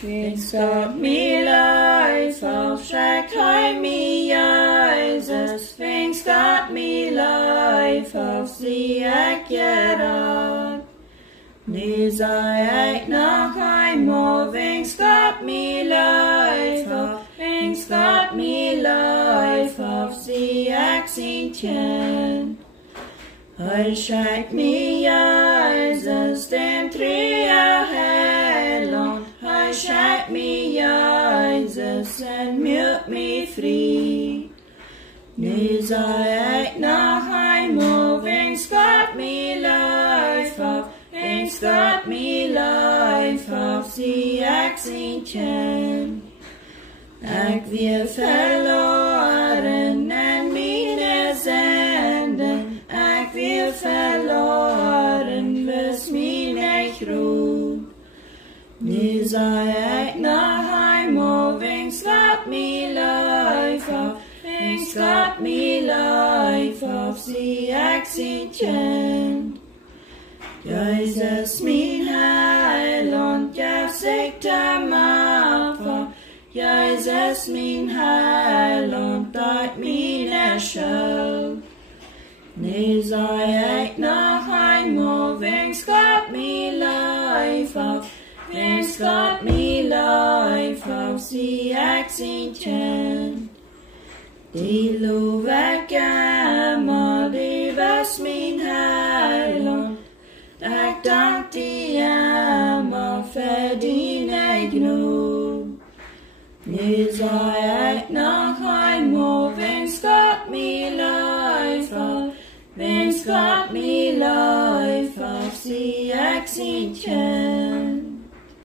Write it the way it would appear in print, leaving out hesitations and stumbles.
Finns Gott mi life aufschreckt heu mi Jesus, finns Gott mi life auf sie gerat. Nu sei ich noch einmal, finns Gott mi life auf, finns Gott mi life auf sie sin tjen. Heu schreckt mi Jesus, den trea helon. Hij schrijft me Jezus en mute me free. Nu zei ik nog eenmaal, finds Gott me life af, finds Gott me life af, zie ik zien tjen. Ik wil verloren en mijn zenden, ik wil verloren, bis mijn groet. Nu zei ik nog eenmaal, finds Gott me life af, finds Gott me life af, zie ik zien tjen. Jezus mijn heiland, gaf zich de macht af, Jezus mijn heiland, uit mijn schuld. Nu zei ik nog eenmaal, finds Gott me life af, finds Gott me life auf, zie ik zien tjen. Die loof ik immer, die was mijn heiland. Ik dank die immer, verdien ik genoeg. Nu zei ik nog eenmaal, finds Gott me life af, finds Gott me life af, zie ik zien tjen.